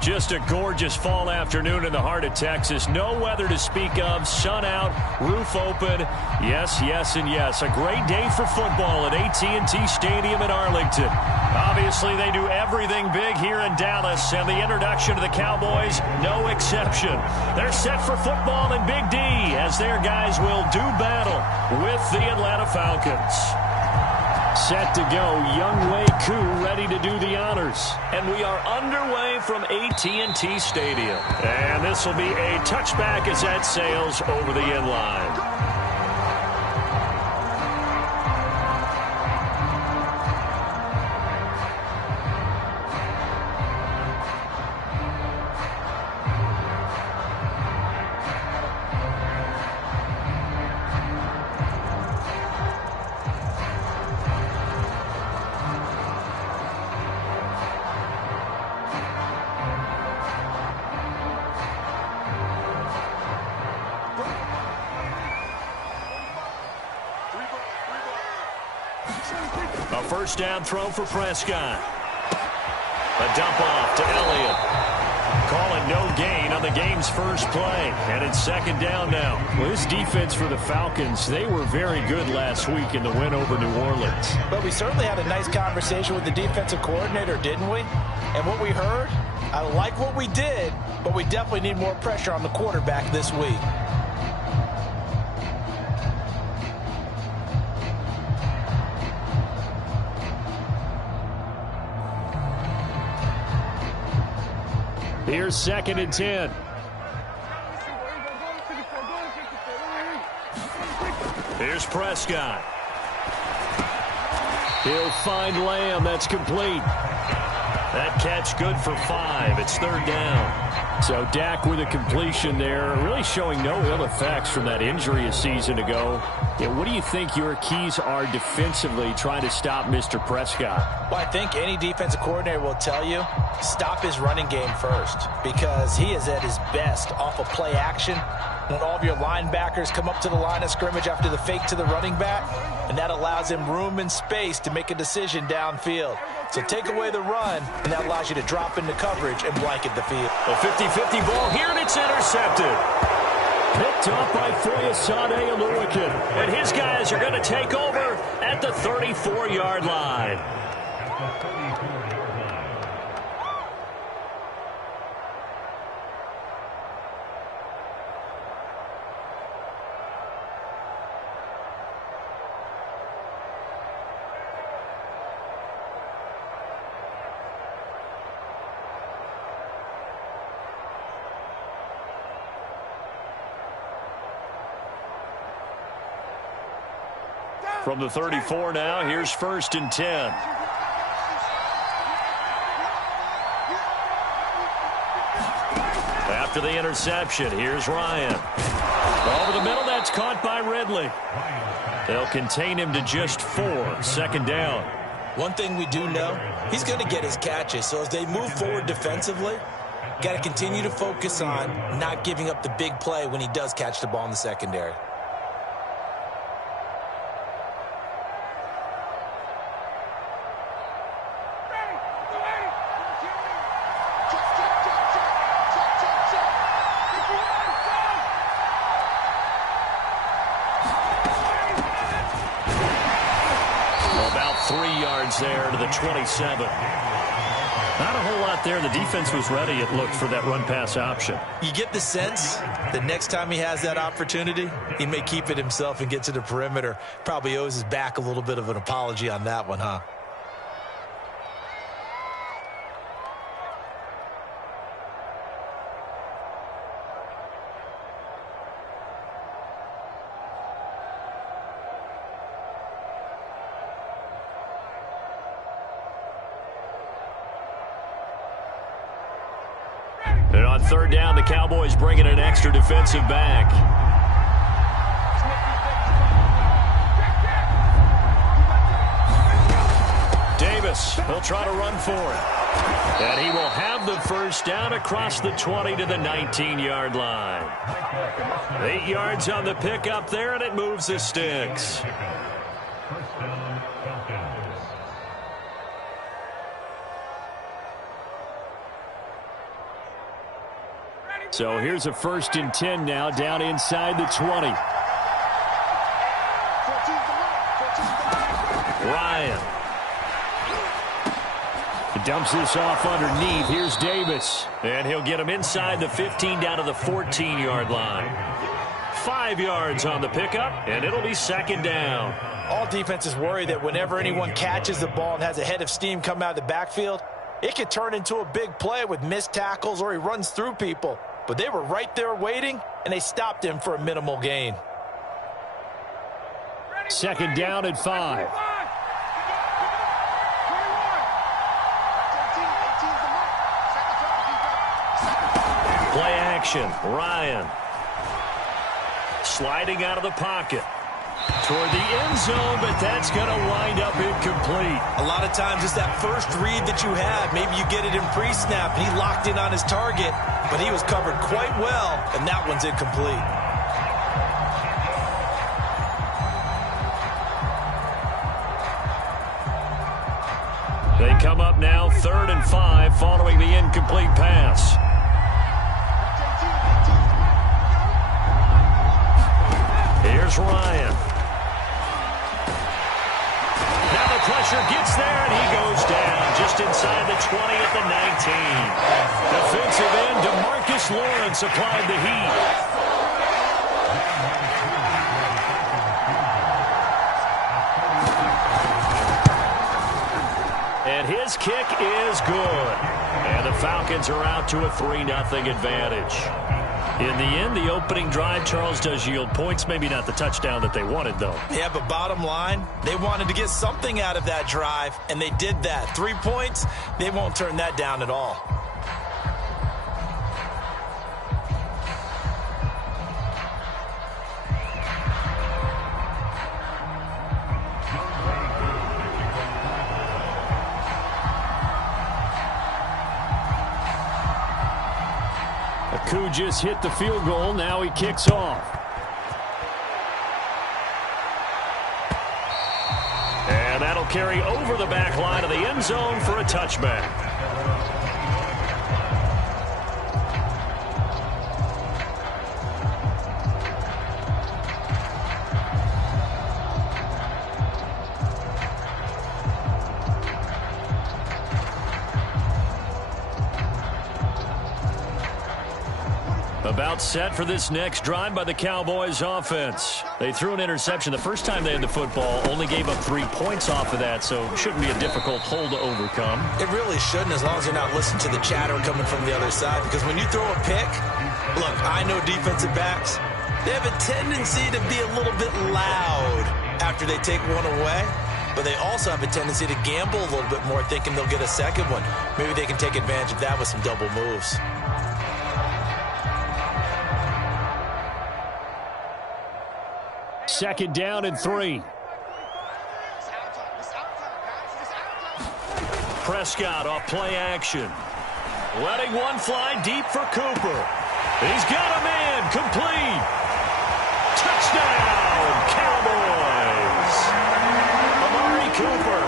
Just a gorgeous fall afternoon in the heart of Texas. No weather to speak of. Sun out, roof open. Yes, yes, and yes. A great day for football at AT&T Stadium in Arlington. Obviously, they do everything big here in Dallas, and the introduction to the Cowboys, no exception. They're set for football in Big D as their guys will do battle with the Atlanta Falcons. Set to go, Younghoe Koo ready to do the honors. And we are underway from AT&T Stadium. And this will be a touchback as that sails over the end line. A first down throw for Prescott. A dump off to Elliott. Calling no gain on the game's first play. And it's second down now. Well, this defense for the Falcons, they were very good last week in the win over New Orleans. But we certainly had a nice conversation with the defensive coordinator, didn't we? And what we heard, I like what we did, but we definitely need more pressure on the quarterback this week. Here's second and 10. Here's Prescott. He'll find Lamb. That's complete. That catch good for 5. It's third down. So Dak with a completion there, really showing no ill effects from that injury a season ago. Yeah, what do you think your keys are defensively trying to stop Mr. Prescott? Well, I think any defensive coordinator will tell you, stop his running game first, because he is at his best off of play action when all of your linebackers come up to the line of scrimmage after the fake to the running back, and that allows him room and space to make a decision downfield. So take away the run, and that allows you to drop into coverage and blanket the field. A 50-50 ball here, and it's intercepted. Picked off by Foyesade Oluwakin. And his guys are going to take over at the 34-yard line. From the 34 now, here's first and 10. After the interception, here's Ryan. Over the middle, that's caught by Ridley. They'll contain him to just 4. Second down. One thing we do know, he's going to get his catches. So as they move forward defensively, got to continue to focus on not giving up the big play when he does catch the ball in the secondary. There to the 27. Not a whole lot there. The defense was ready, it looked, for that run-pass option. You get the sense that next time he has that opportunity, he may keep it himself and get to the perimeter. Probably owes his back a little bit of an apology on that one, huh? And on third down, the Cowboys bringing an extra defensive back. Davis, he'll try to run for it. And he will have the first down across the 20 to the 19-yard line. 8 yards on the pickup there, and it moves the sticks. So here's a 1st and 10 now, down inside the 20. Ryan. He dumps this off underneath. Here's Davis. And he'll get him inside the 15 down to the 14-yard line. 5 yards on the pickup, and it'll be 2nd down. All defenses worry that whenever anyone catches the ball and has a head of steam come out of the backfield, it could turn into a big play with missed tackles or he runs through people. But they were right there waiting, and they stopped him for a minimal gain. 2nd down and 5. Play action. Ryan. Sliding out of the pocket. Toward the end zone, but that's going to wind up incomplete. A lot of times it's that first read that you have. Maybe you get it in pre-snap. He locked in on his target, but he was covered quite well, and that one's incomplete. They come up now 3rd and 5 following the incomplete pass. Here's Ryan. Now the pressure gets there, and he goes down just inside the 20 at the 19. Defensive end DeMarcus Lawrence applied the heat. And his kick is good. And the Falcons are out to a 3-0 advantage. In the end, the opening drive, Charles, does yield points. Maybe not the touchdown that they wanted, though. Yeah, but bottom line, they wanted to get something out of that drive, and they did that. 3 points, they won't turn that down at all. Koo just hit the field goal. Now he kicks off. And that'll carry over the back line of the end zone for a touchback. About set for this next drive by the Cowboys offense. They threw an interception the first time they had the football, only gave up 3 points off of that, so shouldn't be a difficult hole to overcome. It really shouldn't, as long as you're not listening to the chatter coming from the other side, because when you throw a pick, look, I know defensive backs, they have a tendency to be a little bit loud after they take one away, but they also have a tendency to gamble a little bit more, thinking they'll get a second one. Maybe they can take advantage of that with some double moves. Second down and 3. Prescott off play action. Letting one fly deep for Cooper. He's got a man. Complete. Touchdown, Cowboys. Amari Cooper,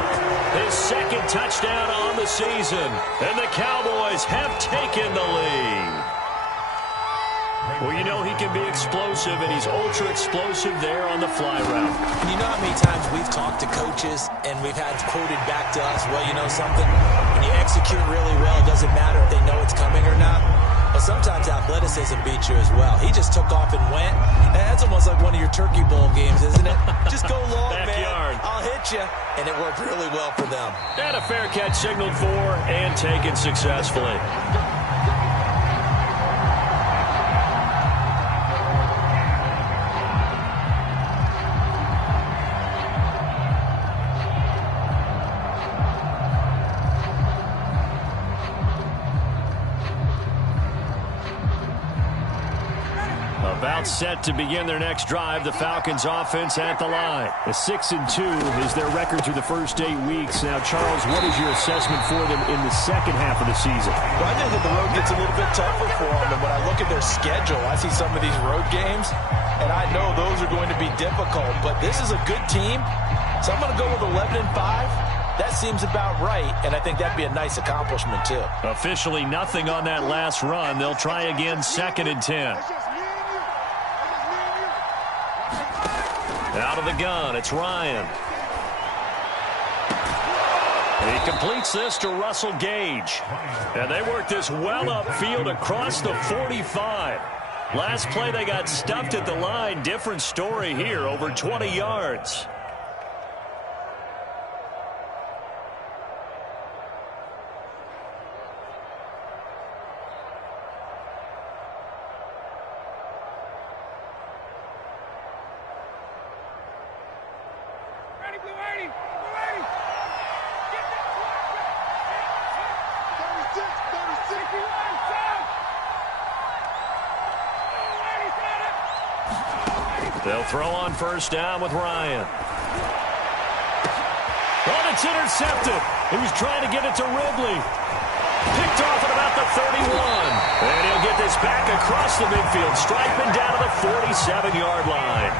his 2nd touchdown on the season. And the Cowboys have taken the lead. Well, you know he can be explosive, and he's ultra-explosive there on the fly route. You know how many times we've talked to coaches, and we've had quoted back to us, well, you know something? When you execute really well, it doesn't matter if they know it's coming or not. But sometimes athleticism beats you as well. He just took off and went. And that's almost like one of your Turkey Bowl games, isn't it? Just go long, Backyard. man. I'll hit you. And it worked really well for them. And a fair catch signaled for and taken successfully. About set to begin their next drive. The Falcons offense at the line. A 6-2 is their record through the first 8 weeks. Now, Charles, what is your assessment for them in the second half of the season? Well, I think that the road gets a little bit tougher for them. And when I look at their schedule, I see some of these road games, and I know those are going to be difficult. But this is a good team, so I'm going to go with 11-5. That seems about right, and I think that'd be a nice accomplishment, too. Officially nothing on that last run. They'll try again, 2nd and 10. Out of the gun, it's Ryan. He completes this to Russell Gage. And they work this well upfield across the 45. Last play, they got stuffed at the line. Different story here, over 20 yards. They'll throw on 1st down with Ryan. Oh, it's intercepted. He was trying to get it to Ridley. Picked off at about the 31. And he'll get this back across the midfield, striping down to the 47-yard line.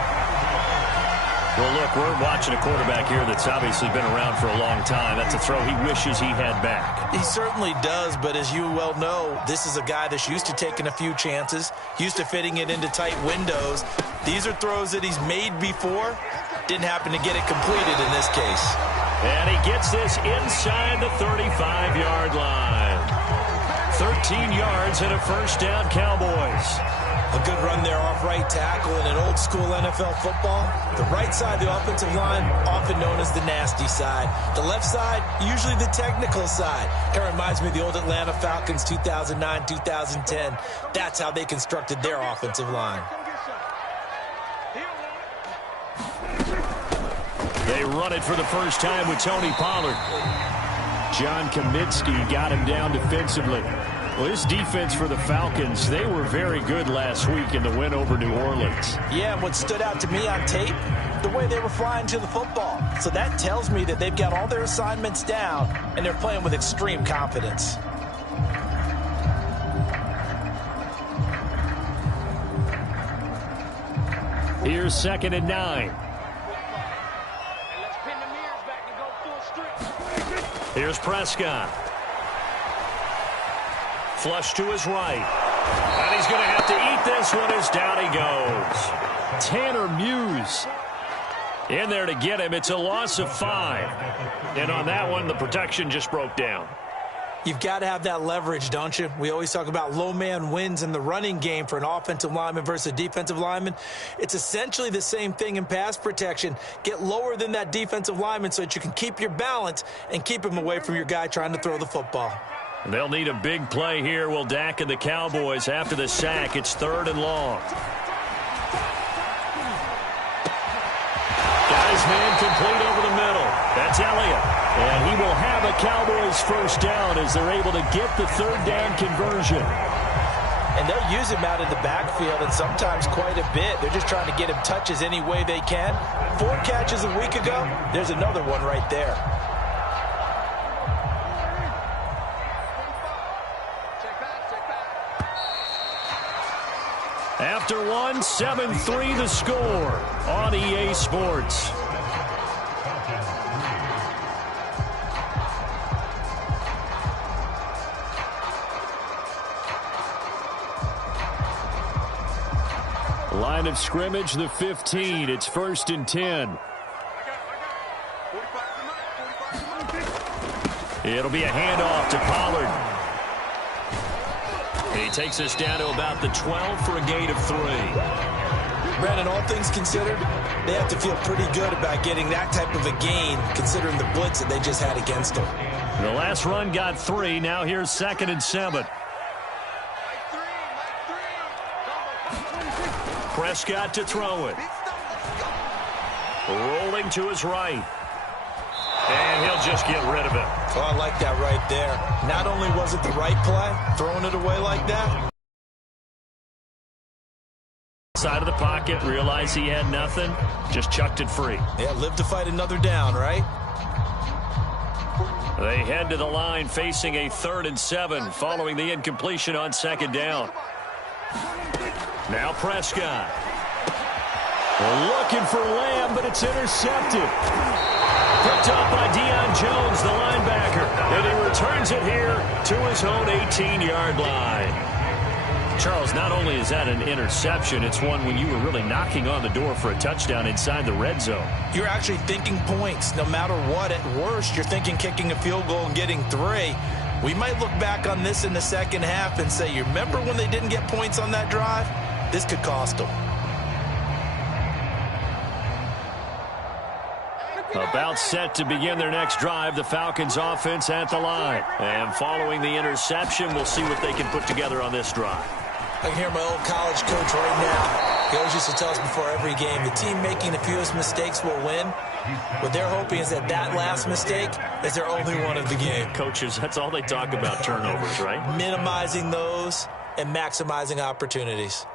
Well, look, we're watching a quarterback here that's obviously been around for a long time. That's a throw he wishes he had back. He certainly does, but as you well know, this is a guy that's used to taking a few chances, used to fitting it into tight windows. These are throws that he's made before. Didn't happen to get it completed in this case. And he gets this inside the 35-yard line. 13 yards and a 1st down, Cowboys. A good run there off right tackle in an old-school NFL football. The right side, the offensive line, often known as the nasty side. The left side, usually the technical side. Kind of reminds me of the old Atlanta Falcons 2009, 2010. That's how they constructed their offensive line. They run it for the first time with Tony Pollard. John Kaminsky got him down defensively. Well, this defense for the Falcons, they were very good last week in the win over New Orleans. Yeah, and what stood out to me on tape, the way they were flying to the football. So that tells me that they've got all their assignments down, and they're playing with extreme confidence. Here's 2nd and 9. Here's Prescott. Flush to his right. And he's going to have to eat this one as down he goes. Tanner Muse in there to get him. It's a loss of 5. And on that one, the protection just broke down. You've got to have that leverage, don't you? We always talk about low man wins in the running game for an offensive lineman versus a defensive lineman. It's essentially the same thing in pass protection. Get lower than that defensive lineman so that you can keep your balance and keep him away from your guy trying to throw the football. They'll need a big play here. Will Dak and the Cowboys after the sack. It's 3rd and long. Got his man complete over the middle. That's Elliott. And he will have a Cowboys 1st down as they're able to get the 3rd down conversion. And they'll use him out in the backfield, and sometimes quite a bit. They're just trying to get him touches any way they can. 4 catches a week ago. There's another one right there. After one, 7-3 the score on EA Sports. Line of scrimmage, the 15. It's 1st and 10. It'll be a handoff to Pollard. He takes us down to about the 12 for a gain of 3. Brandon, all things considered, they have to feel pretty good about getting that type of a gain, considering the blitz that they just had against them. The last run got 3. Now here's 2nd and 7. Prescott to throw it. Rolling to his right. And he'll just get rid of it. Oh, I like that right there. Not only was it the right play, throwing it away like that. Side of the pocket, realized he had nothing, just chucked it free. Yeah, live to fight another down, right? They head to the line facing a 3rd and 7 following the incompletion on 2nd down. Now Prescott. Looking for Lamb, but it's intercepted. Picked up by Deion Jones, the linebacker, and he returns it here to his own 18-yard line. Charles, not only is that an interception, it's one when you were really knocking on the door for a touchdown inside the red zone. You're actually thinking points. No matter what, at worst, you're thinking kicking a field goal and getting 3. We might look back on this in the second half and say, you remember when they didn't get points on that drive? This could cost them. About set to begin their next drive, the Falcons offense at the line. And following the interception, we'll see what they can put together on this drive. I can hear my old college coach right now. He always used to tell us before every game, the team making the fewest mistakes will win. What they're hoping is that last mistake is their only one of the game. Coaches, that's all they talk about, turnovers, right? Minimizing those and maximizing opportunities.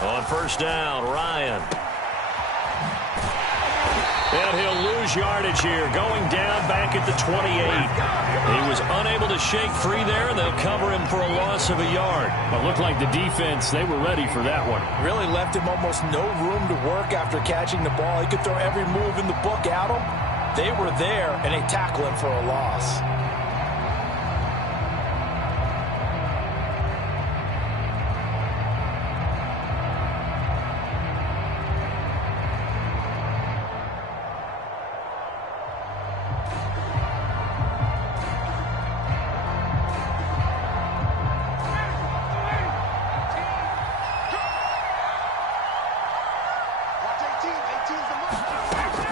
On first down, Ryan. And he'll lose yardage here, going down back at the 28. He was unable to shake free there, and they'll cover him for a loss of a yard. It looked like the defense, they were ready for that one. Really left him almost no room to work after catching the ball. He could throw every move in the book at him. They were there, and they tackled him for a loss.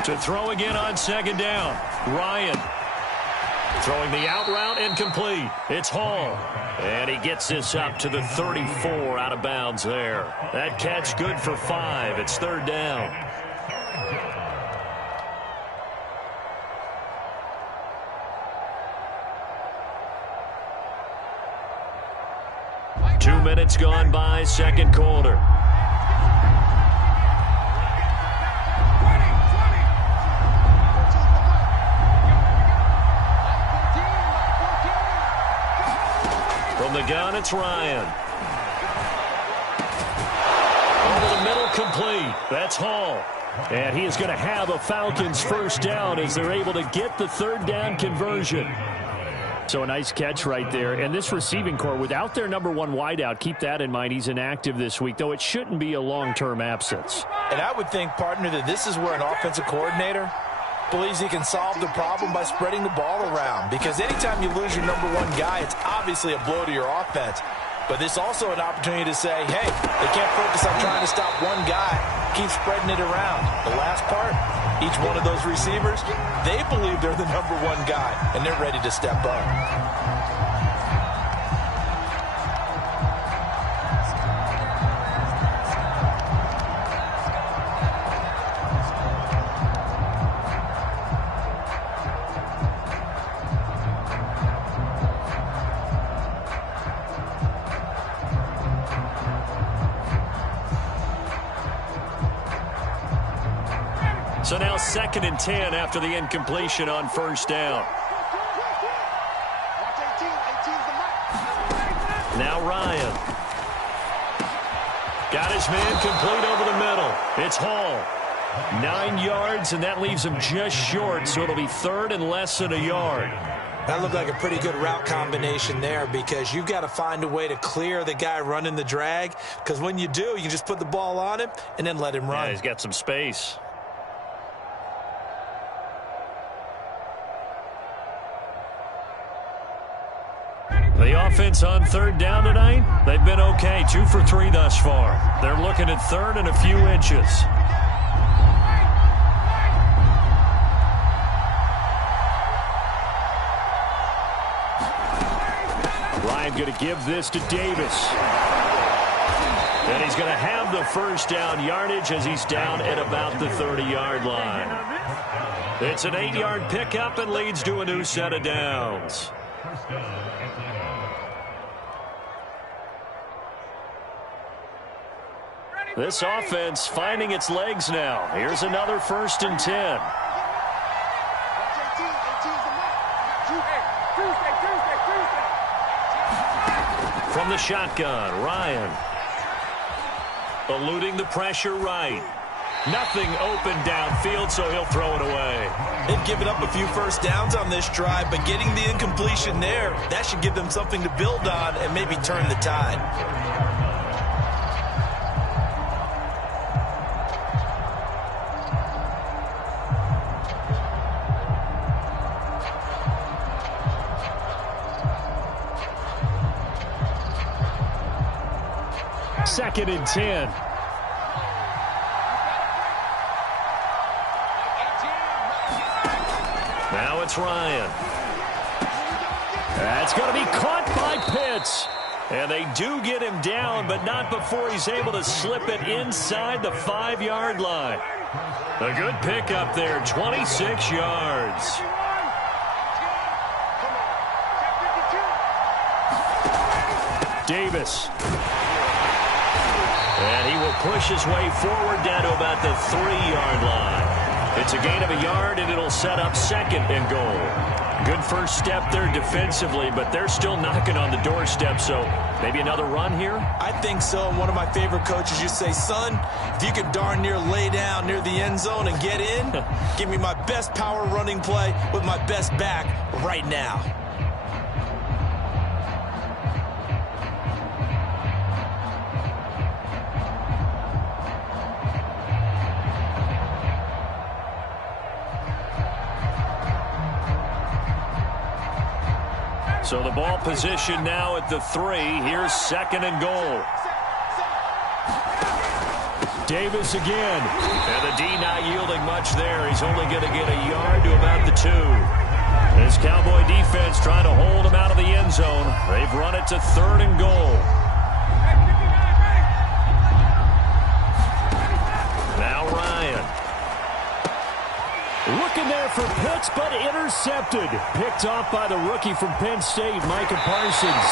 To throw again on second down, Ryan. Throwing the out route incomplete. It's Hall. And he gets this up to the 34 out of bounds there. That catch good for 5. It's third down. Two minutes gone by, second quarter. From the gun, it's Ryan. Over the middle, complete. That's Hall. And he is going to have a Falcons first down as they're able to get the third down conversion. So a nice catch right there. And this receiving core, without their number 1 wideout, keep that in mind. He's inactive this week, though it shouldn't be a long-term absence. And I would think, partner, that this is where an offensive coordinator believes he can solve the problem by spreading the ball around. Because anytime you lose your number 1 guy, it's obviously a blow to your offense. But this is also an opportunity to say, hey, they can't focus on trying to stop one guy. Keep spreading it around. The last part, each one of those receivers, they believe they're the number 1 guy, and they're ready to step up. So now 2nd and 10 after the incompletion on first down. Now Ryan. Got his man complete over the middle. It's Hall. 9 yards, and that leaves him just short, so it'll be third and less than a yard. That looked like a pretty good route combination there, because you've got to find a way to clear the guy running the drag, because when you do, you just put the ball on him and then let him run. Yeah, he's got some space. The offense on third down tonight, they've been okay. 2 for 3 thus far. They're looking at third and a few inches. Ryan going to give this to Davis. And he's going to have the first down yardage as he's down at about the 30-yard line. It's an 8-yard pickup and leads to a new set of downs. This offense finding its legs now. Here's another 1st and 10. From the shotgun, Ryan. Eluding the pressure right. Nothing open downfield, so he'll throw it away. They've given up a few first downs on this drive, but getting the incompletion there, that should give them something to build on and maybe turn the tide. Second and 10. Now it's Ryan. That's going to be caught by Pitts. And they do get him down, but not before he's able to slip it inside the 5-yard line. A good pickup there, 26 yards. Davis. And he will push his way forward down to about the 3-yard line. It's a gain of a yard, and it'll set up second and goal. Good first step there defensively, but they're still knocking on the doorstep, so maybe another run here? I think so. And one of my favorite coaches used to say, son, if you can darn near lay down near the end zone and get in, give me my best power running play with my best back right now. So the ball position now at the 3. Here's second and goal. Davis again. And the D not yielding much there. He's only going to get a yard to about the 2. This Cowboy defense trying to hold him out of the end zone. They've run it to third and goal. Now Ryan. Looking there for Pitts, but intercepted. Picked off by the rookie from Penn State, Micah Parsons.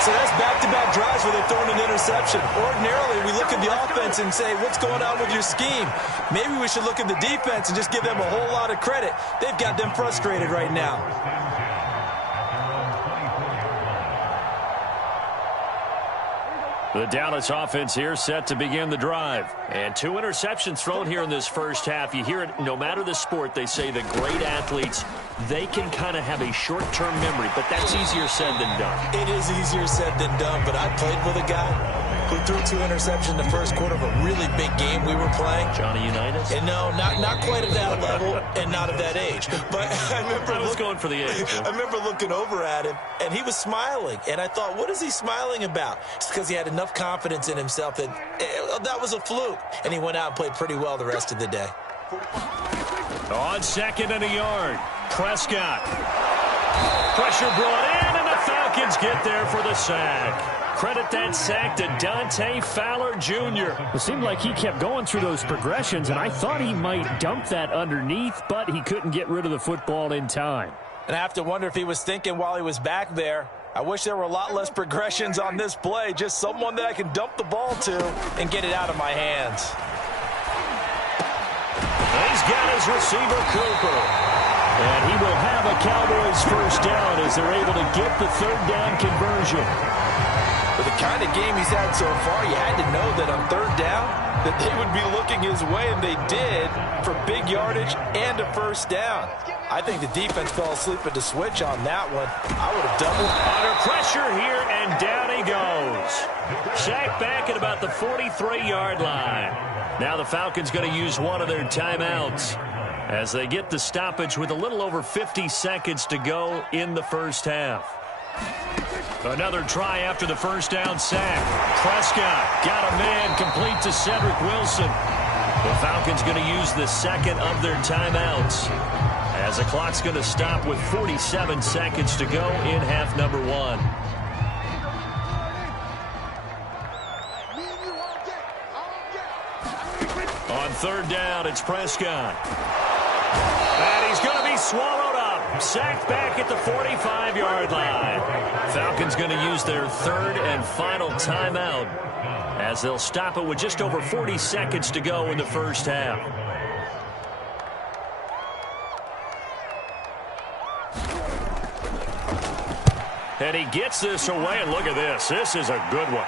So that's back-to-back drives where they're throwing an interception. Ordinarily, we look at the offense and say, what's going on with your scheme? Maybe we should look at the defense and just give them a whole lot of credit. They've got them frustrated right now. The Dallas offense here set to begin the drive. And 2 interceptions thrown here in this first half. You hear it no matter the sport. They say the great athletes, they can kind of have a short-term memory, but that's easier said than done. It is easier said than done, but I played with a guy who threw 2 interceptions in the first quarter of a really big game we were playing. Johnny Unitas? And no, not quite at that level and not at that age. But I was going for the age. I remember looking over at him, and he was smiling. And I thought, what is he smiling about? It's because he had enough confidence in himself that that was a fluke. And he went out and played pretty well the rest of the day. On second and a yard, Prescott. Pressure brought in, and the Falcons get there for the sack. Credit that sack to Dante Fowler Jr. It seemed like he kept going through those progressions, and I thought he might dump that underneath, but he couldn't get rid of the football in time. And I have to wonder if he was thinking while he was back there, I wish there were a lot less progressions on this play, just someone that I can dump the ball to and get it out of my hands. He's got his receiver, Cooper. And he will have a Cowboys first down as they're able to get the third down conversion. With the kind of game he's had so far, you had to know that on third down, that they would be looking his way, and they did, for big yardage and a first down. I think the defense fell asleep at the switch on that one. I would have doubled. Under pressure here, and down he goes. Sacked back at about the 43-yard line. Now the Falcons going to use one of their timeouts as they get the stoppage with a little over 50 seconds to go in the first half. Another try after the first down sack. Prescott got a man complete to Cedric Wilson. The Falcons going to use the second of their timeouts as the clock's going to stop with 47 seconds to go in half number 1. On third down, it's Prescott. And he's going to be swallowed up. Sacked back at the 45-yard line. Falcons going to use their third and final timeout as they'll stop it with just over 40 seconds to go in the first half. And he gets this away, and look at this. This is a good one.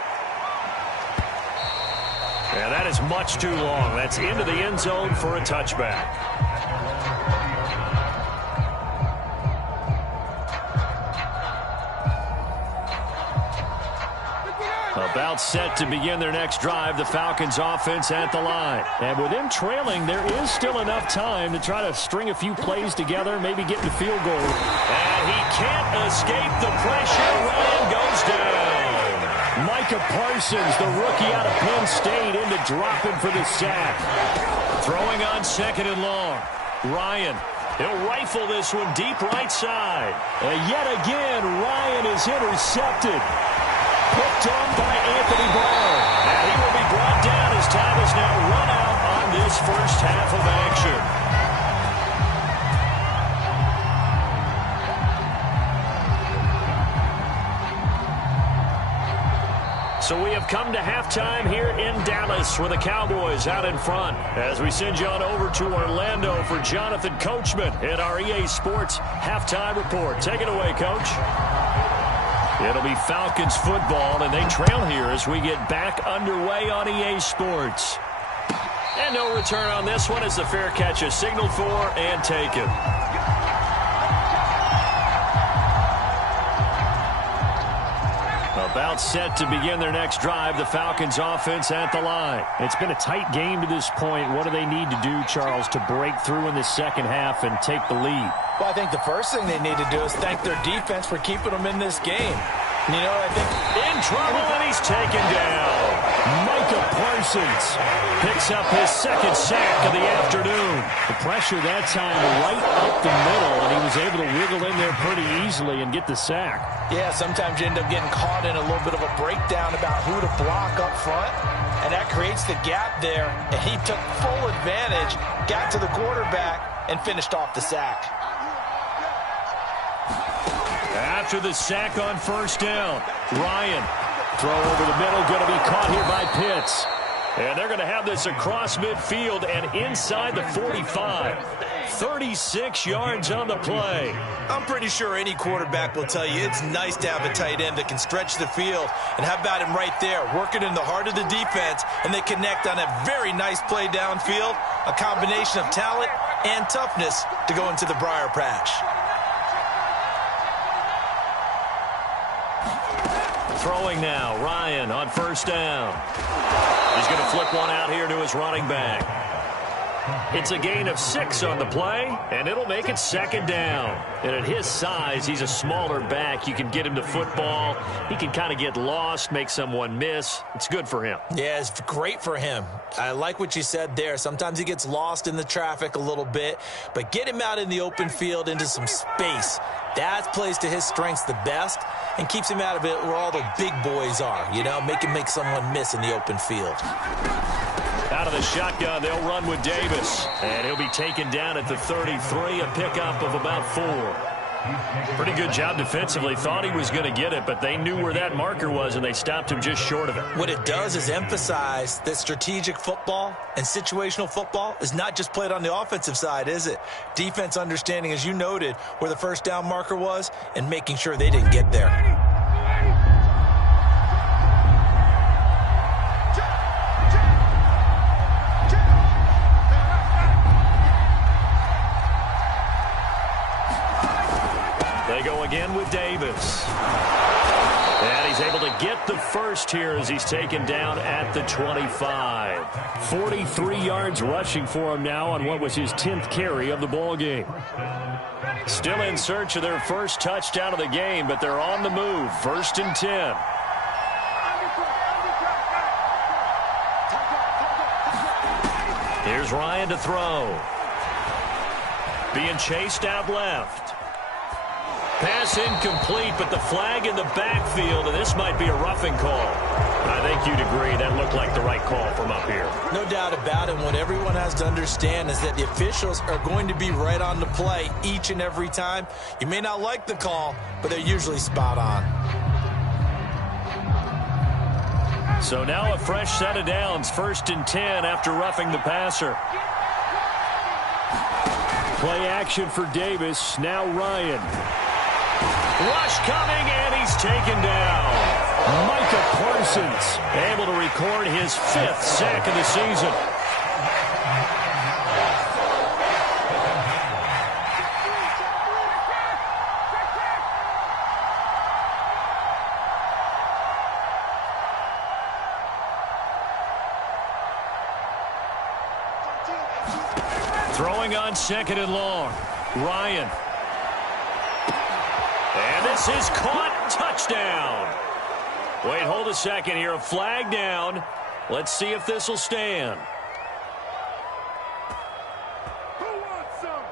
And that is much too long. That's into the end zone for a touchback. About set to begin their next drive, the Falcons offense at the line. And with them trailing, there is still enough time to try to string a few plays together, maybe get the field goal. And he can't escape the pressure. Ryan goes down. Micah Parsons, the rookie out of Penn State, in to drop him for the sack. Throwing on 2nd and long. Ryan, he'll rifle this one deep right side. And yet again, Ryan is intercepted. Picked on by Anthony Brown. And he will be brought down as time is now run out on this first half of action. So we have come to halftime here in Dallas with the Cowboys out in front. As we send you on over to Orlando for Jonathan Coachman in our EA Sports halftime report. Take it away, Coach. It'll be Falcons football, and they trail here as we get back underway on EA Sports. And no return on this one as the fair catch is signaled for and taken. About set to begin their next drive, the Falcons offense at the line. It's been a tight game to this point. What do they need to do, Charles, to break through in the second half and take the lead? Well, I think the first thing they need to do is thank their defense for keeping them in this game. You know, I think in trouble, and he's taken down. Micah Parsons picks up his second sack of the afternoon. The pressure that time right up the middle, and he was able to wiggle in there pretty easily and get the sack. Yeah, sometimes you end up getting caught in a little bit of a breakdown about who to block up front, and that creates the gap there, and he took full advantage, got to the quarterback, and finished off the sack. After the sack on first down, Ryan, throw over the middle, going to be caught here by Pitts. And they're going to have this across midfield and inside the 45. 36 yards on the play. I'm pretty sure any quarterback will tell you it's nice to have a tight end that can stretch the field. And how about him right there, working in the heart of the defense, and they connect on a very nice play downfield, a combination of talent and toughness to go into the briar patch. Throwing now, Ryan on first down. He's going to flip one out here to his running back. It's a gain of 6 on the play, and it'll make it 2nd down. And at his size, he's a smaller back. You can get him to football. He can kind of get lost, make someone miss. It's good for him. Yeah, it's great for him. I like what you said there. Sometimes he gets lost in the traffic a little bit, but get him out in the open field into some space. That plays to his strengths the best and keeps him out of it where all the big boys are, you know, make someone miss in the open field. Out of the shotgun, they'll run with Davis. And he'll be taken down at the 33, a pickup of about 4. Pretty good job defensively. Thought he was going to get it, but they knew where that marker was, and they stopped him just short of it. What it does is emphasize that strategic football and situational football is not just played on the offensive side, is it? Defense understanding, as you noted, where the first down marker was and making sure they didn't get there. They go again with Davis. And he's able to get the first here as he's taken down at the 25. 43 yards rushing for him now on what was his 10th carry of the ball game. Still in search of their first touchdown of the game, but they're on the move. 1st and 10. Here's Ryan to throw. Being chased out left. Pass incomplete, but the flag in the backfield, and this might be a roughing call. I think you'd agree that looked like the right call from up here. No doubt about it. What everyone has to understand is that the officials are going to be right on the play each and every time. You may not like the call, but they're usually spot on. So now a fresh set of downs, 1st and 10 after roughing the passer. Play action for Davis. Now Ryan. Rush coming, and he taken down. Micah Parsons able to record his 5th sack of the season. Throwing on 2nd and long. Ryan. And this is caught. Touchdown. Wait, hold a second here. A flag down. Let's see if this will stand. Who wants some?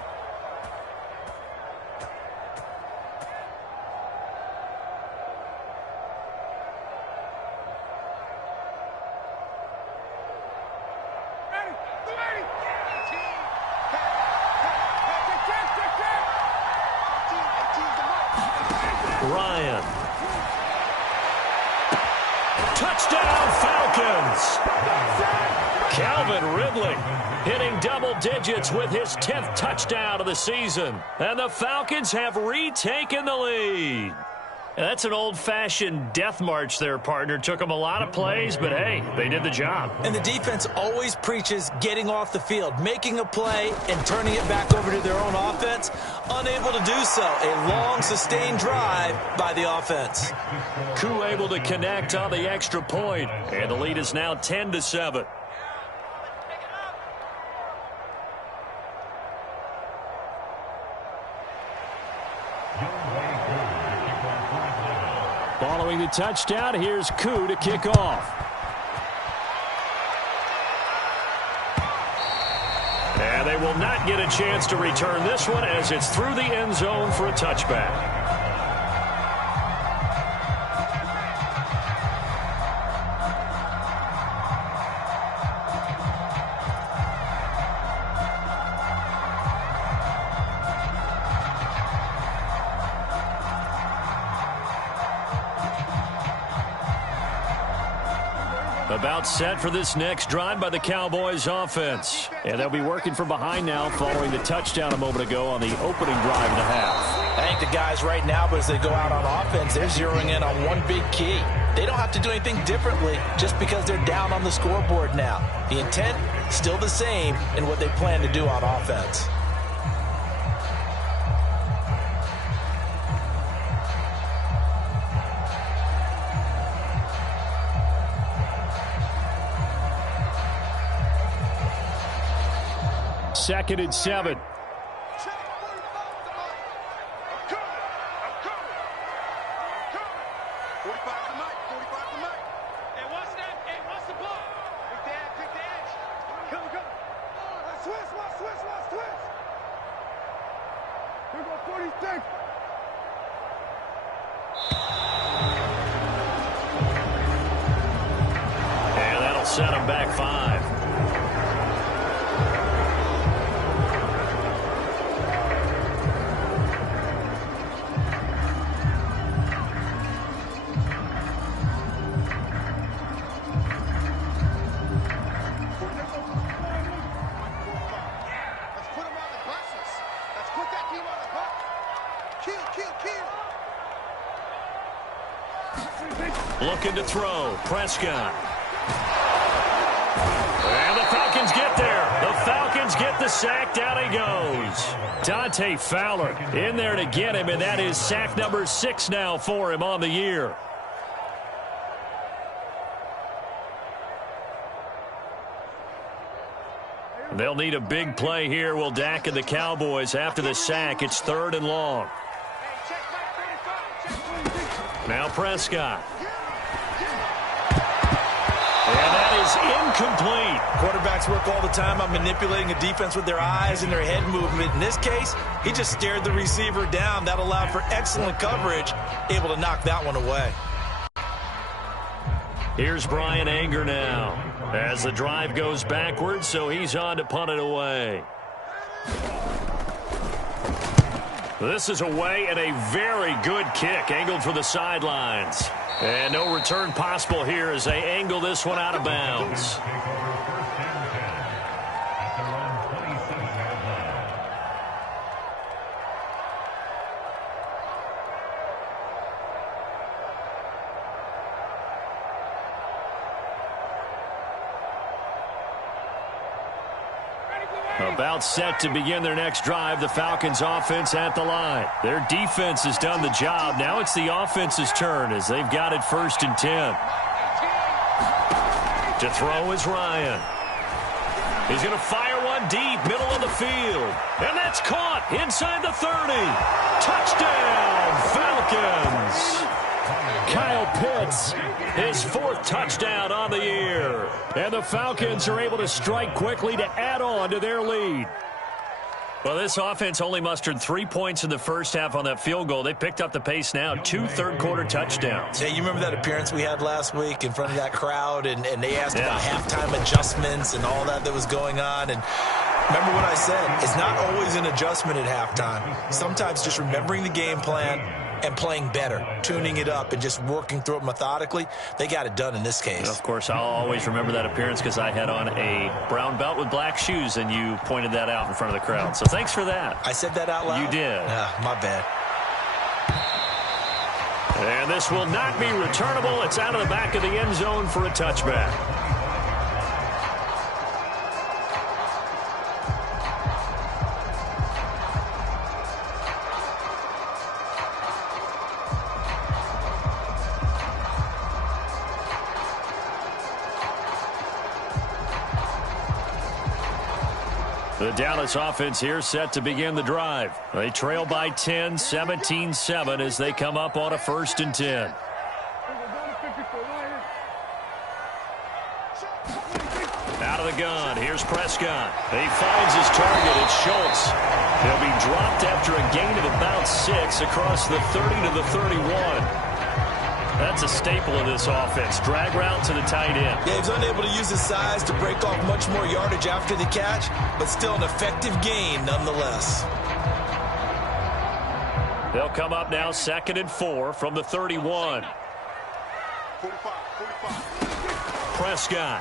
Ryan. Touchdown, Falcons. Calvin Ridley hitting double digits with his 10th touchdown of the season. And the Falcons have retaken the lead. That's an old-fashioned death march there, partner. Took them a lot of plays, but, hey, they did the job. And the defense always preaches getting off the field, making a play, and turning it back over to their own offense. Unable to do so. A long, sustained drive by the offense. Koo able to connect on the extra point. And the lead is now 10-7. Following the touchdown, here's Koo to kick off. And they will not get a chance to return this one as it's through the end zone for a touchback. About set for this next drive by the Cowboys offense. And they'll be working from behind now following the touchdown a moment ago on the opening drive of the half. I think the guys right now, as they go out on offense, they're zeroing in on one big key. They don't have to do anything differently just because they're down on the scoreboard now. The intent, still the same in what they plan to do on offense. Second and 7. And that'll set them back 5. Looking to throw. Prescott. And the Falcons get there. The Falcons get the sack. Down he goes. Dante Fowler in there to get him, and that is sack number 6 now for him on the year. They'll need a big play here, will Dak and the Cowboys. After the sack, it's 3rd and long. Now Prescott. And that is incomplete. Quarterbacks work all the time on manipulating a defense with their eyes and their head movement. In this case, he just stared the receiver down. That allowed for excellent coverage, able to knock that one away. Here's Brian Anger now as the drive goes backwards, so he's on to punt it away. This is away and a very good kick angled for the sidelines. And no return possible here as they angle this one out of bounds. About set to begin their next drive. The Falcons offense at the line. Their defense has done the job. Now it's the offense's turn as they've got it 1st and 10. To throw is Ryan. He's going to fire one deep, middle of the field. And that's caught inside the 30. Touchdown, Falcons. Kyle Pitts, his 4th touchdown on the year. And the Falcons are able to strike quickly to add on to their lead. Well, this offense only mustered 3 points in the first half on that field goal. They picked up the pace now, 2 third-quarter touchdowns. Yeah, you remember that appearance we had last week in front of that crowd, and they asked about halftime adjustments and all that was going on. And remember what I said, it's not always an adjustment at halftime. Sometimes just remembering the game plan and playing better, tuning it up and just working through it methodically. They got it done in this case. Of course, I'll always remember that appearance because I had on a brown belt with black shoes, and you pointed that out in front of the crowd. So thanks for that. I said that out loud? You did. My bad. And this will not be returnable. It's out of the back of the end zone for a touchback. The Dallas offense here set to begin the drive. They trail by 10, 17-7 as they come up on a 1st and 10. Out of the gun, here's Prescott. He finds his target, it's Schultz. He'll be dropped after a gain of about 6 across the 30 to the 31. That's a staple of this offense. Drag route to the tight end. Yeah, he's unable to use his size to break off much more yardage after the catch, but still an effective gain nonetheless. They'll come up now 2nd and 4 from the 31. Prescott.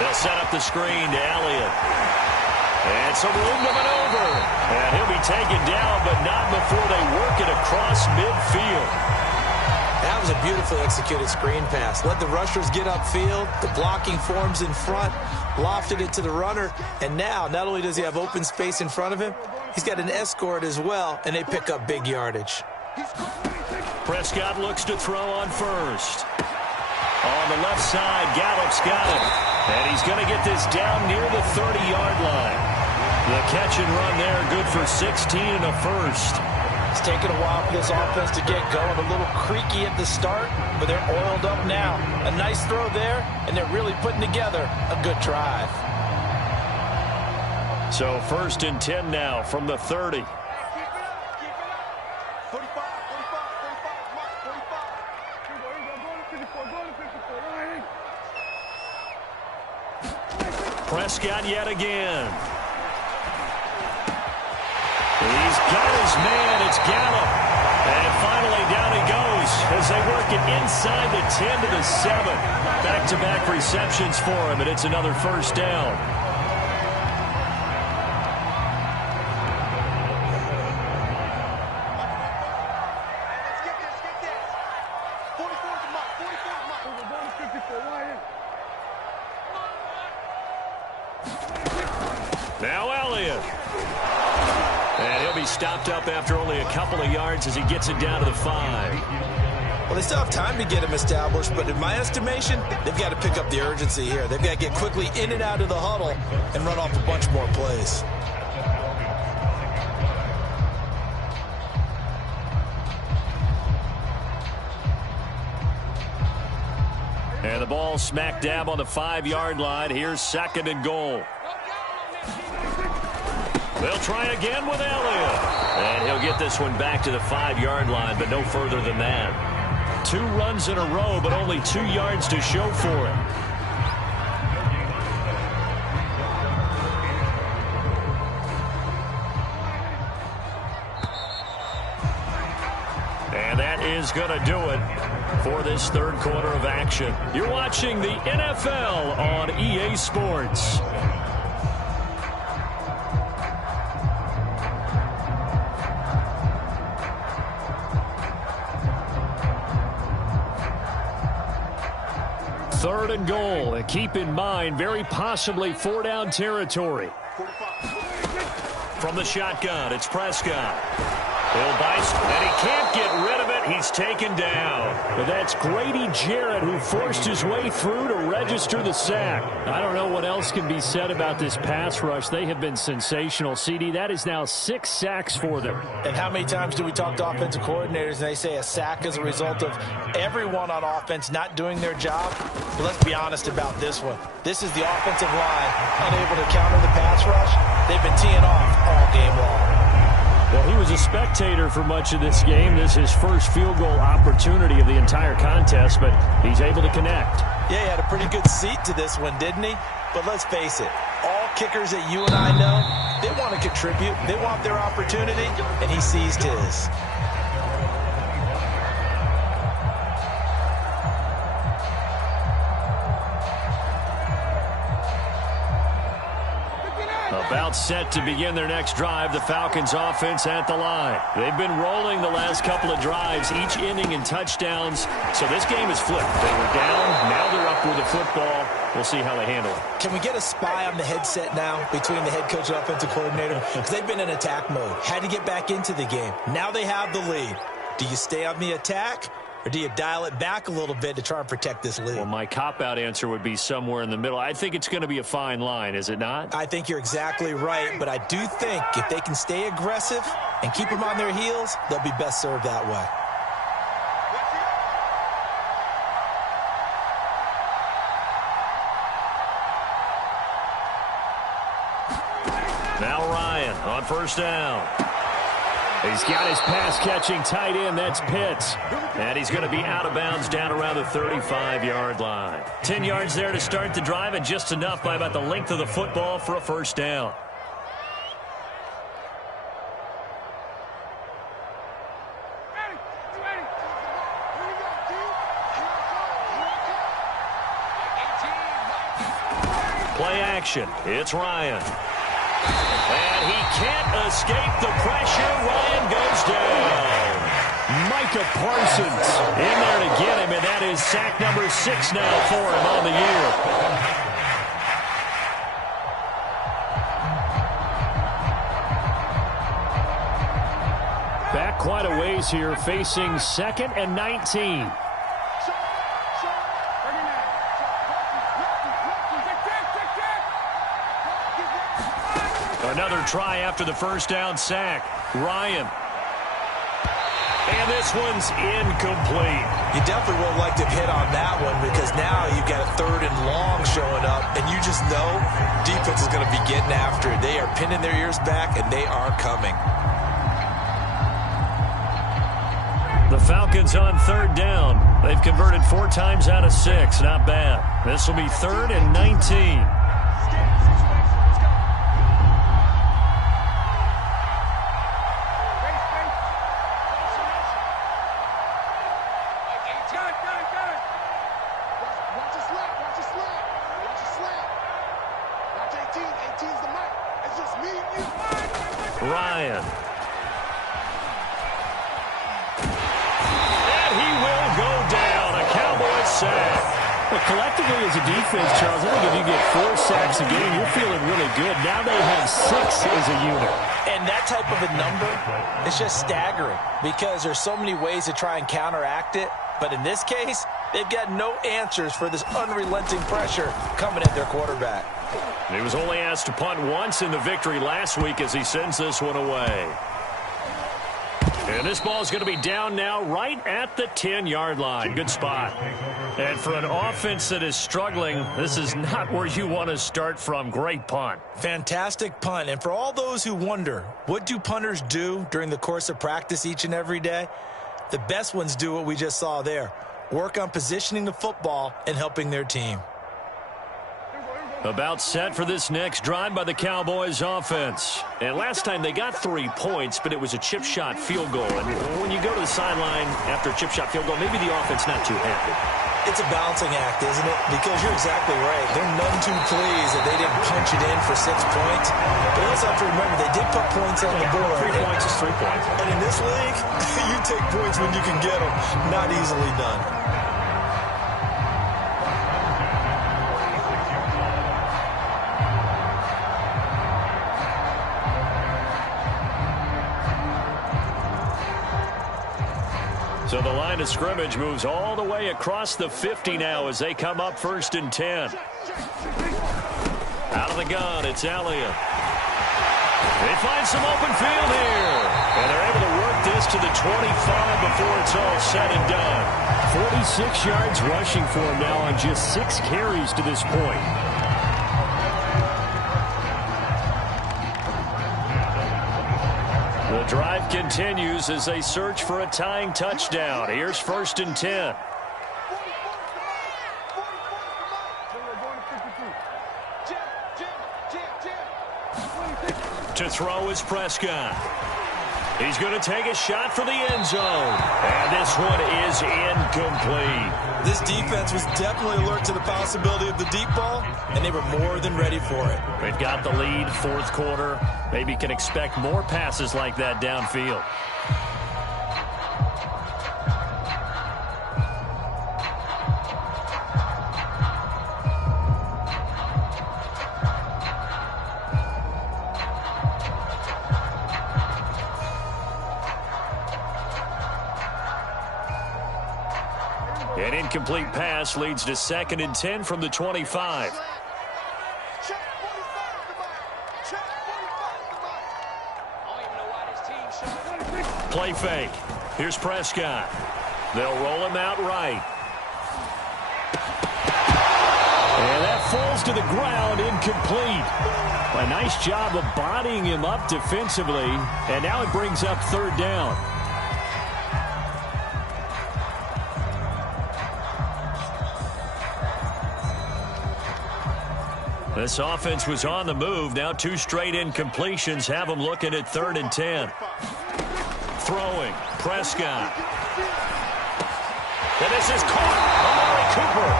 They'll set up the screen to Elliott. And some room to maneuver. And he'll be taken down, but not before they work it across midfield. That was a beautifully executed screen pass. Let the rushers get upfield. The blocking forms in front. Lofted it to the runner. And now, not only does he have open space in front of him, he's got an escort as well, and they pick up big yardage. Prescott looks to throw on first. On the left side, Gallup's got it. And he's going to get this down near the 30-yard line. The catch and run there, good for 16 and a first. It's taken a while for this offense to get going. A little creaky at the start, but they're oiled up now. A nice throw there, and they're really putting together a good drive. So 1st and 10 now from the 30. Prescott yet again. He's got his man. It's Gallup. And finally down he goes as they work it inside the 10 to the 7. Back-to-back receptions for him, and it's another 1st down. Now Elliott. And he'll be stopped up after only a couple of yards as he gets it down to the 5. Well, they still have time to get him established, but in my estimation, they've got to pick up the urgency here. They've got to get quickly in and out of the huddle and run off a bunch more plays. And the ball smack dab on the 5-yard line. Here's 2nd and goal. They'll try again with Elliott. And he'll get this one back to the 5-yard line, but no further than that. 2 runs in a row, but only 2 yards to show for it. And that is going to do it for this 3rd quarter of action. You're watching the NFL on EA Sports. 3rd and goal. And keep in mind, very possibly 4-down territory. From the shotgun, it's Prescott. He'll bite, and he can't get rid of it. He's taken down. But that's Grady Jarrett who forced his way through to register the sack. I don't know what else can be said about this pass rush. They have been sensational. CD, that is now 6 sacks for them. And how many times do we talk to offensive coordinators and they say a sack is a result of everyone on offense not doing their job? But let's be honest about this one. This is the offensive line unable to counter the pass rush. They've been teeing off all game long. Well, he was a spectator for much of this game. This is his first field goal opportunity of the entire contest, but he's able to connect. Yeah, he had a pretty good seat to this one, didn't he? But let's face it, all kickers that you and I know, they want to contribute. They want their opportunity, and he seized his. About set to begin their next drive, the Falcons offense at the line. They've been rolling the last couple of drives, each inning in touchdowns. So this game is flipped. They were down, now they're up with the football. We'll see how they handle it. Can we get a spy on the headset now between the head coach and offensive coordinator? Because they've been in attack mode. Had to get back into the game. Now they have the lead. Do you stay on the attack? Or do you dial it back a little bit to try and protect this lead? Well, my cop-out answer would be somewhere in the middle. I think it's going to be a fine line, is it not? I think you're exactly right, but I do think if they can stay aggressive and keep them on their heels, they'll be best served that way. Now Ryan on 1st down. He's got his pass-catching tight end. That's Pitts. And he's going to be out of bounds down around the 35-yard line. 10 yards there to start the drive, and just enough by about the length of the football for a 1st down. Play action. It's Ryan. And he can't escape the pressure. Ryan goes down. Micah Parsons In there to get him, and that is sack number 6 now for him on the year. back quite a ways here, facing 2nd and 19. Another try after the 1st down sack. Ryan. And this one's incomplete. You definitely would like to hit on that one because now you've got a 3rd and long showing up, and you just know defense is going to be getting after it. They are pinning their ears back, and they are coming. The Falcons on 3rd down. They've converted 4 times out of 6. Not bad. This will be 3rd and 19. Ryan. And he will go down. A Cowboys sack. Well, collectively as a defense, Charles, I think if you get 4 sacks a game, you're feeling really good. Now they have 6 as a unit. And that type of a number is just staggering because there's so many ways to try and counteract it. But in this case, they've got no answers for this unrelenting pressure coming at their quarterback. He was only asked to punt once in the victory last week as he sends this one away. And this ball is going to be down now right at the 10-yard line. Good spot. And for an offense that is struggling, this is not where you want to start from. Great punt. Fantastic punt. And for all those who wonder, what do punters do during the course of practice each and every day? The best ones do what we just saw there. Work on positioning the football and helping their team. About set for this next drive by the Cowboys offense. And last time they got 3 points, but it was a chip shot field goal. And when you go to the sideline after a chip shot field goal, maybe the offense not too happy. It's a balancing act, isn't it? Because you're exactly right. They're none too pleased that they didn't punch it in for 6 points. But you also have to remember, they did put points on the board. 3 points is 3 points. And in this league, you take points when you can get them. Not easily done. So the line of scrimmage moves all the way across the 50 now as they come up 1st and 10. Out of the gun, it's Elliott. They find some open field here. And they're able to work this to the 25 before it's all said and done. 46 yards rushing for him now on just 6 carries to this point. The drive continues as they search for a tying touchdown. Here's 1st and 10. To throw is Prescott. He's going to take a shot for the end zone. And this one is incomplete. This defense was definitely alert to the possibility of the deep ball, and they were more than ready for it. They've got the lead, 4th quarter. Maybe can expect more passes like that downfield. An incomplete pass leads to 2nd and 10 from the 25. Play fake. Here's Prescott. They'll roll him out right. And that falls to the ground, incomplete. A nice job of bodying him up defensively, and now it brings up 3rd down. This offense was on the move. Now 2 straight incompletions have them looking at 3rd and 10. Throwing, Prescott. And this is caught. Amari Cooper.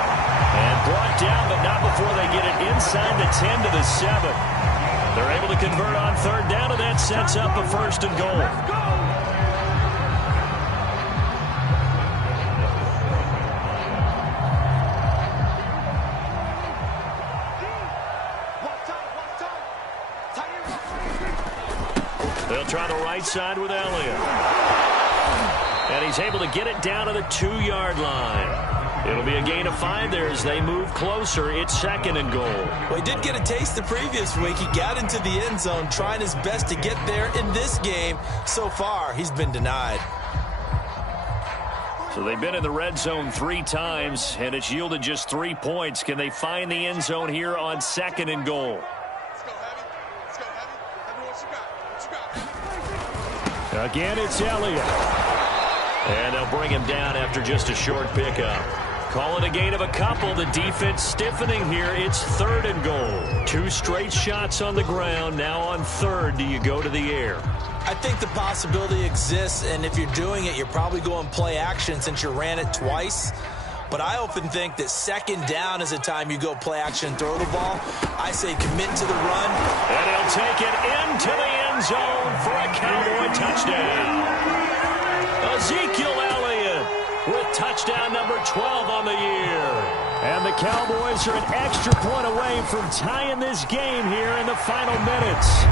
And brought down, but not before they get it inside the 10 to the 7. They're able to convert on 3rd down, and that sets up a 1st and goal. They'll try the right side with Elliott. And he's able to get it down to the 2-yard line. It'll be a gain of 5 there as they move closer. It's 2nd and goal. Well, he did get a taste the previous week. He got into the end zone trying his best to get there in this game. So far, he's been denied. So they've been in the red zone 3 times, and it's yielded just 3 points. Can they find the end zone here on 2nd and goal? Again, it's Elliott. And they'll bring him down after just a short pickup. Call it a gain of a couple. The defense stiffening here. It's 3rd and goal. 2 straight shots on the ground. Now on 3rd, do you go to the air? I think the possibility exists, and if you're doing it, you're probably going play action since you ran it twice. But I often think that 2nd down is the time you go play action and throw the ball. I say commit to the run. And he'll take it into the end zone for a Cowboy touchdown. Ezekiel Elliott with touchdown number 12 on the year. And the Cowboys are an extra point away from tying this game here in the final minutes.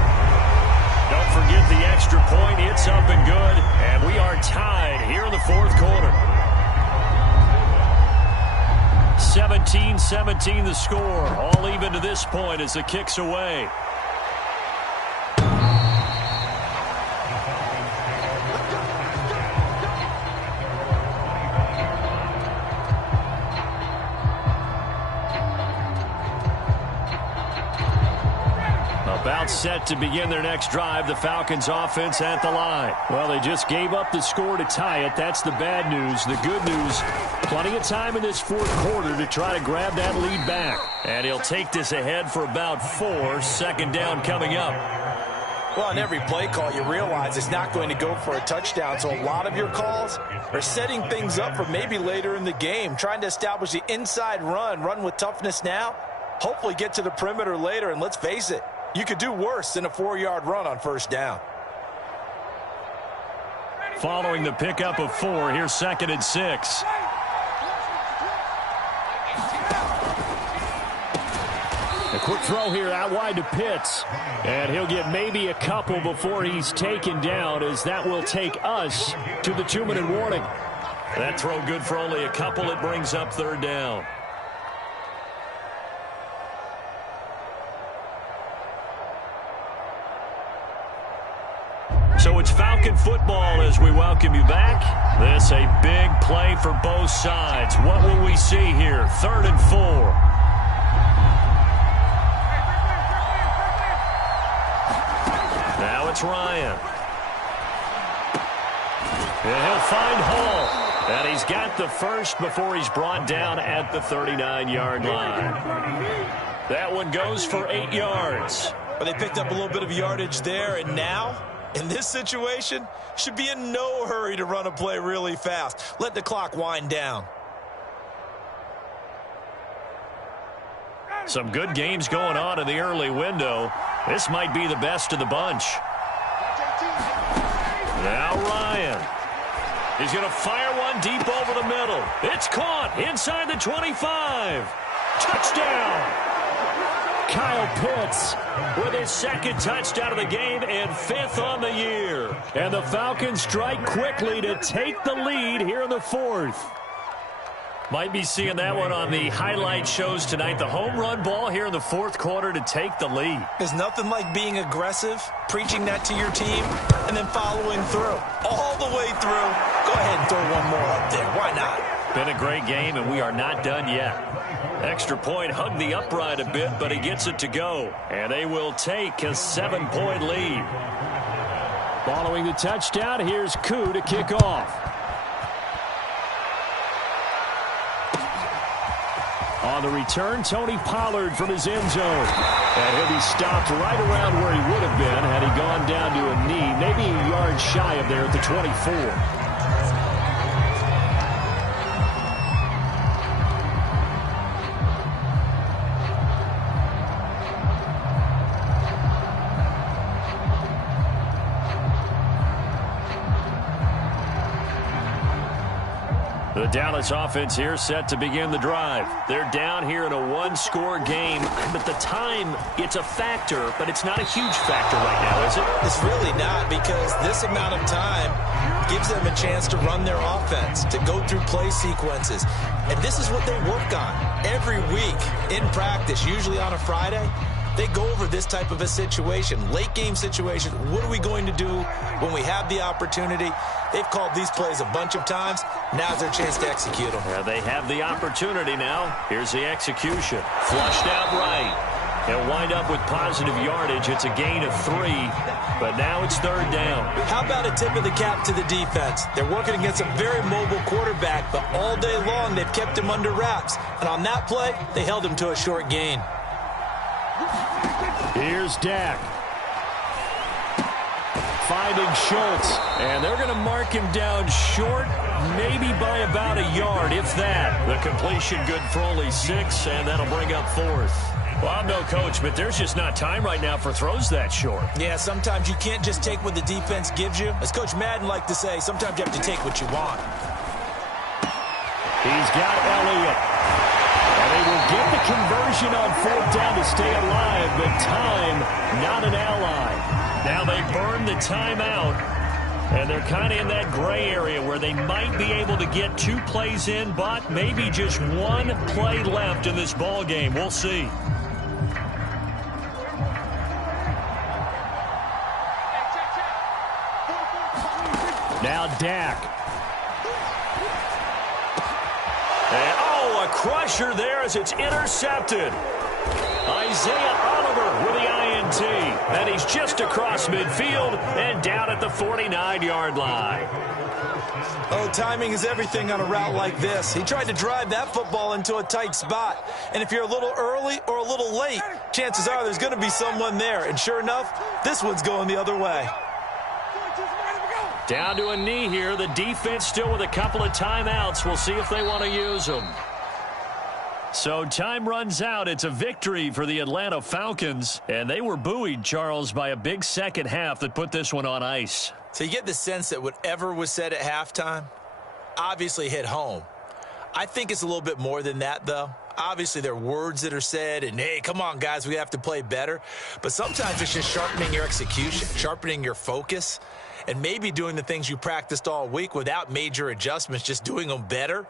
Don't forget the extra point. It's up and good. And we are tied here in the 4th quarter. 17-17 the score. All even to this point as the kick's away. About set to begin their next drive. The Falcons offense at the line. Well, they just gave up the score to tie it. That's the bad news. The good news, plenty of time in this 4th quarter to try to grab that lead back. And he'll take this ahead for about 4. 2nd down coming up. Well, on every play call, you realize it's not going to go for a touchdown. So a lot of your calls are setting things up for maybe later in the game, trying to establish the inside run with toughness now, hopefully get to the perimeter later. And let's face it, you could do worse than a 4-yard run on 1st down. Following the pickup of 4, here's 2nd and 6. A quick throw here out wide to Pitts. And he'll get maybe a couple before he's taken down, as that will take us to the 2-minute warning. That throw good for only a couple. It brings up third down. So it's Falcon football as we welcome you back. This a big play for both sides. What will we see here? 3rd and 4. Now it's Ryan. And he'll find Hall. And he's got the first before he's brought down at the 39-yard line. That one goes for 8 yards. Well, they picked up a little bit of yardage there, and now, in this situation, should be in no hurry to run a play really fast. Let the clock wind down. Some good games going on in the early window. This might be the best of the bunch. Now Ryan. He's going to fire one deep over the middle. It's caught inside the 25. Touchdown. Kyle Pitts with his 2nd touchdown of the game and 5th on the year. And the Falcons strike quickly to take the lead here in the 4th. Might be seeing that one on the highlight shows tonight. The home run ball here in the 4th quarter to take the lead. There's nothing like being aggressive, preaching that to your team, and then following through. All the way through. Go ahead and throw one more up there. Why not? Been a great game, and we are not done yet. Extra point hugged the upright a bit, but he gets it to go. And they will take a 7-point lead. Following the touchdown, here's Koo to kick off. On the return, Tony Pollard from his end zone. And he'll be stopped right around where he would have been had he gone down to a knee, maybe a yard shy of there at the 24. The Dallas offense here set to begin the drive. They're down here in a 1-score game, but the time, it's a factor, but it's not a huge factor right now, is it? It's really not, because this amount of time gives them a chance to run their offense, to go through play sequences. And this is what they work on every week in practice, usually on a Friday. They go over this type of a situation, late game situation. What are we going to do when we have the opportunity? They've called these plays a bunch of times. Now's their chance to execute them. Yeah, they have the opportunity now. Here's the execution. Flushed out right. They'll wind up with positive yardage. It's a gain of 3, but now it's 3rd down. How about a tip of the cap to the defense? They're working against a very mobile quarterback, but all day long they've kept him under wraps. And on that play, they held him to a short gain. Here's Dak. Finding Schultz. And they're going to mark him down short, maybe by about a yard, if that. The completion good for only 6, and that'll bring up 4th. Well, I'm no coach, but there's just not time right now for throws that short. Yeah, sometimes you can't just take what the defense gives you. As Coach Madden liked to say, sometimes you have to take what you want. He's got Elliott. And they will get the conversion on 4th down to stay alive, but time, not an ally. Now they burn the timeout, and they're kind of in that gray area where they might be able to get 2 plays in, but maybe just 1 play left in this ball game. We'll see. Now Dak. And, a crusher there as it's intercepted. Isaiah Oliver with the INT. And he's just across midfield and down at the 49-yard line. Oh, timing is everything on a route like this. He tried to drive that football into a tight spot. And if you're a little early or a little late, chances are there's going to be someone there. And sure enough, this one's going the other way. Down to a knee here. The defense still with a couple of timeouts. We'll see if they want to use them. So time runs out. It's a victory for the Atlanta Falcons. And they were buoyed, Charles, by a big second half that put this one on ice. So you get the sense that whatever was said at halftime obviously hit home. I think it's a little bit more than that, though. Obviously, there are words that are said, and, hey, come on, guys, we have to play better. But sometimes it's just sharpening your execution, sharpening your focus. and maybe doing the things you practiced all week without major adjustments, just doing them better.